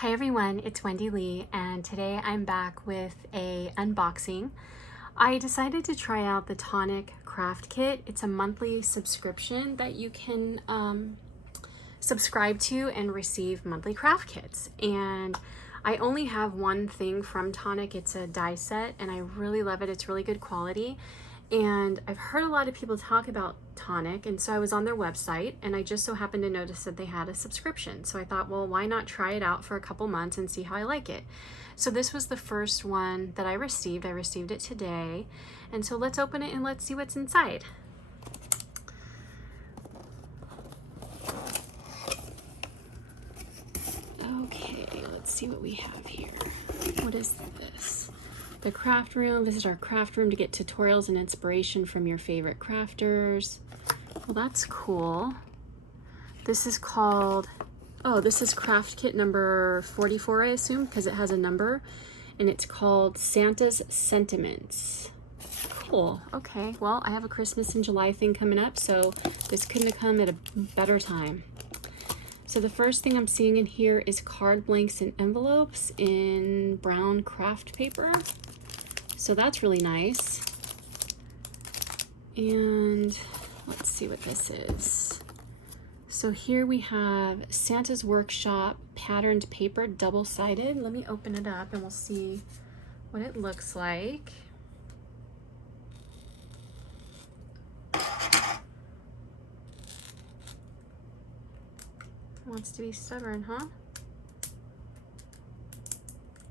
Hi everyone, it's Wendy Lee, and today I'm back with a unboxing. I decided to try out the Tonic Craft Kit. It's a monthly subscription that you can subscribe to and receive monthly craft kits. And I only have one thing from Tonic. It's a die set, and I really love it. It's really good quality. And I've heard a lot of people talk about Tonic, and so I was on their website and I just so happened to notice that they had a subscription. So I thought, well, why not try it out for a couple months and see how I like it? So this was the first one that I received. I received it today. And so let's open it and let's see what's inside. Okay, let's see what we have here. What is this? The craft room. This is our craft room to get tutorials and inspiration from your favorite crafters. Well, that's cool. This is called, oh, this is craft kit number 44, I assume, because it has a number, and it's called Santa's Sentiments. Cool. Okay, well, I have a Christmas in July thing coming up, so this couldn't have come at a better time. So the first thing I'm seeing in here is card blanks and envelopes in brown craft paper. So that's really nice. And let's see what this is. So here we have Santa's Workshop patterned paper, double-sided. Let me open it up and we'll see what it looks like. Wants to be stubborn, huh?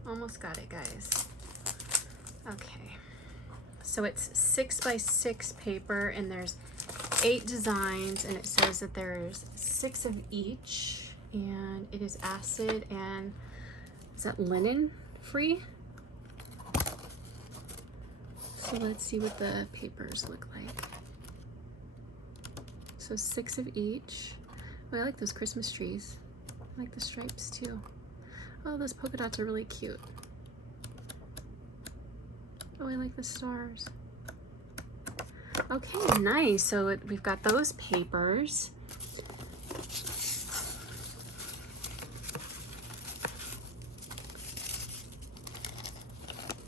Almost got it, guys. Okay, so it's 6x6 paper and there's 8 designs, and it says that there's 6 of each, and it is acid and is that linen free? So let's see what the papers look like. So 6 of each. Oh, I like those Christmas trees. I like the stripes too. Oh, those polka dots are really cute. Oh, I like the stars. Okay, nice. So we've got those papers.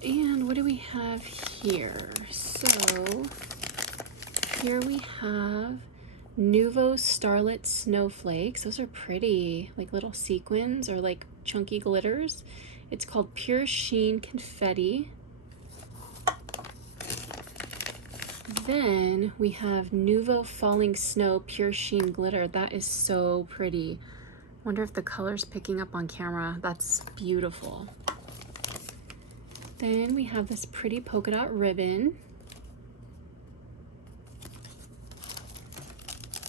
And what do we have here? So here we have Nuvo Starlit Snowflakes. Those are pretty, like little sequins or like chunky glitters. It's called Pure Sheen Confetti. Then we have Nuvo Falling Snow Pure Sheen Glitter. That is so pretty. Wonder if the color's picking up on camera. That's beautiful. Then we have this pretty polka dot ribbon.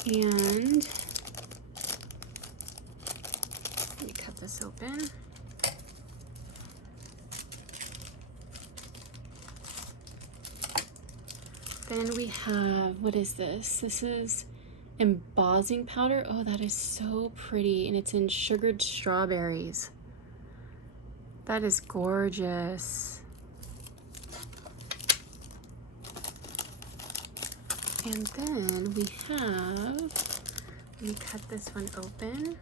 And let me cut this open. Then we have, what is this? This is embossing powder. Oh, that is so pretty. And it's in sugared strawberries. That is gorgeous. And then we have, let me cut this one open.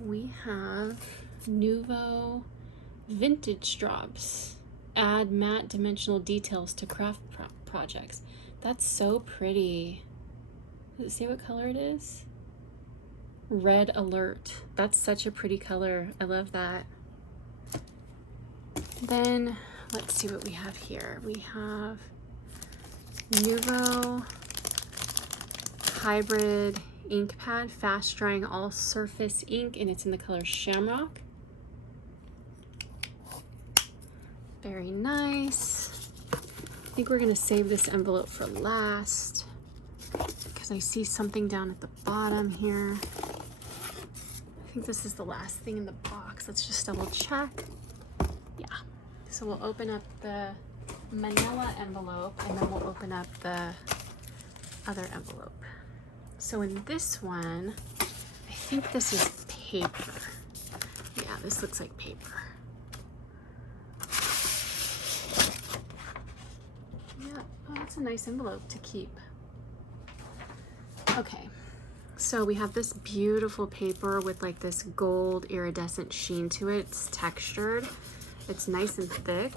We have Nuvo Vintage Drops. Add matte dimensional details to craft projects. That's so pretty. Does it say what color it is? Red Alert. That's such a pretty color. I love that. Then let's see what we have here. We have Nuvo Hybrid Ink Pad, fast drying all surface ink, and it's in the color Shamrock. Very nice. I think we're gonna save this envelope for last because I see something down at the bottom here. I think this is the last thing in the box. Let's just double check. Yeah. So we'll open up the manila envelope and then we'll open up the other envelope. So in this one, I think this is paper. Yeah, this looks like paper. Yeah, oh, that's a nice envelope to keep. Okay, So we have this beautiful paper with like this gold iridescent sheen to it. It's textured. It's nice and thick.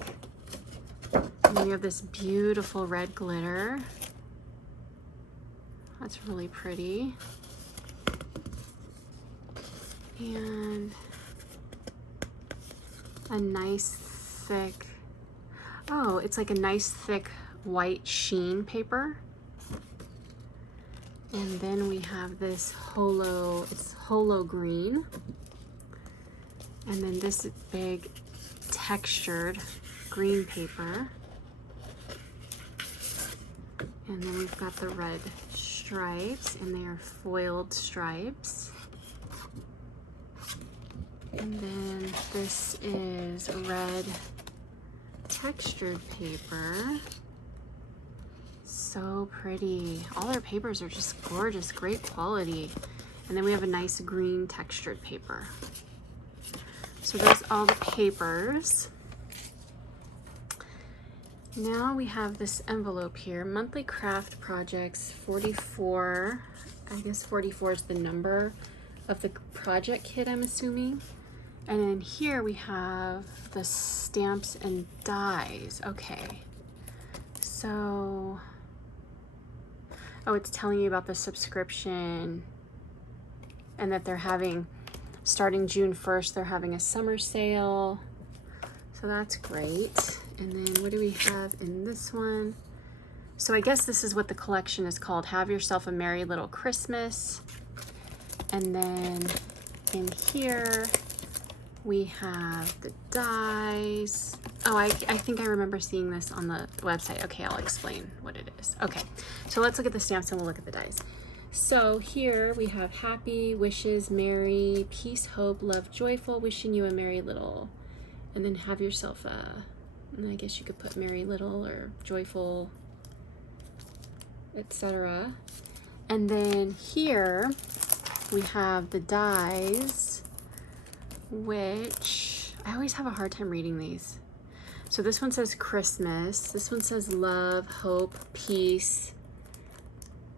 And then we have this beautiful red glitter. That's really pretty. And a nice thick, oh, it's like a nice thick white sheen paper. And then we have this holo, it's holo green. And then this big textured green paper. And then we've got the red stripes, and they are foiled stripes. And then this is red textured paper. So pretty. All our papers are just gorgeous, great quality. And then we have a nice green textured paper. So there's all the papers. Now we have this envelope here, monthly craft projects 44. I guess 44 is the number of the project kit, I'm assuming. And then here we have the stamps and dies. Okay. So, oh, it's telling you about the subscription and that they're having, starting June 1st, they're having a summer sale. So that's great. And then what do we have in this one? So I guess this is what the collection is called. Have Yourself a Merry Little Christmas. And then in here, we have the dies. Oh, I think I remember seeing this on the website. Okay, I'll explain what it is. Okay, so let's look at the stamps and we'll look at the dies. So here we have happy, wishes, merry, peace, hope, love, joyful, wishing you a merry little. And then have yourself a, and I guess you could put merry little or joyful, etc. And then here we have the dies, which I always have a hard time reading these. So this one says Christmas. This one says love, hope, peace.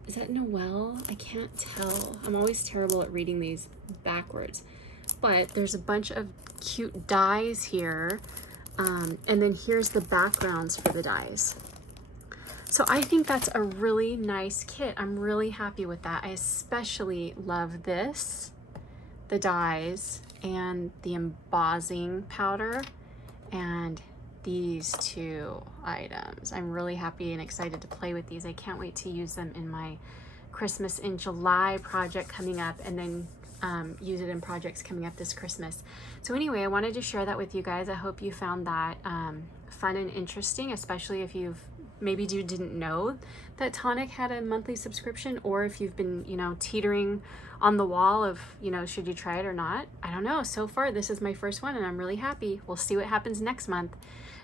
Is that Noel? I can't tell. I'm always terrible at reading these backwards. But there's a bunch of cute dies here. And then here's the backgrounds for the dies. So I think that's a really nice kit. I'm really happy with that. I especially love this, the dies, and the embossing powder, and these two items. I'm really happy and excited to play with these. I can't wait to use them in my Christmas in July project coming up, and then use it in projects coming up this Christmas. So anyway, I wanted to share that with you guys. I hope you found that fun and interesting, especially if you've maybe you didn't know that Tonic had a monthly subscription, or if you've been, you know, teetering on the wall of, you know, should you try it or not? I don't know. So far, this is my first one and I'm really happy. We'll see what happens next month.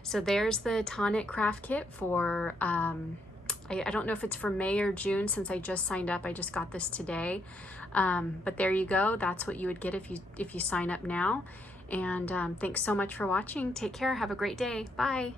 So there's the Tonic Craft Kit for, I don't know if it's for May or June since I just signed up. I just got this today. But there you go. That's what you would get if you sign up now. And thanks so much for watching. Take care. Have a great day. Bye.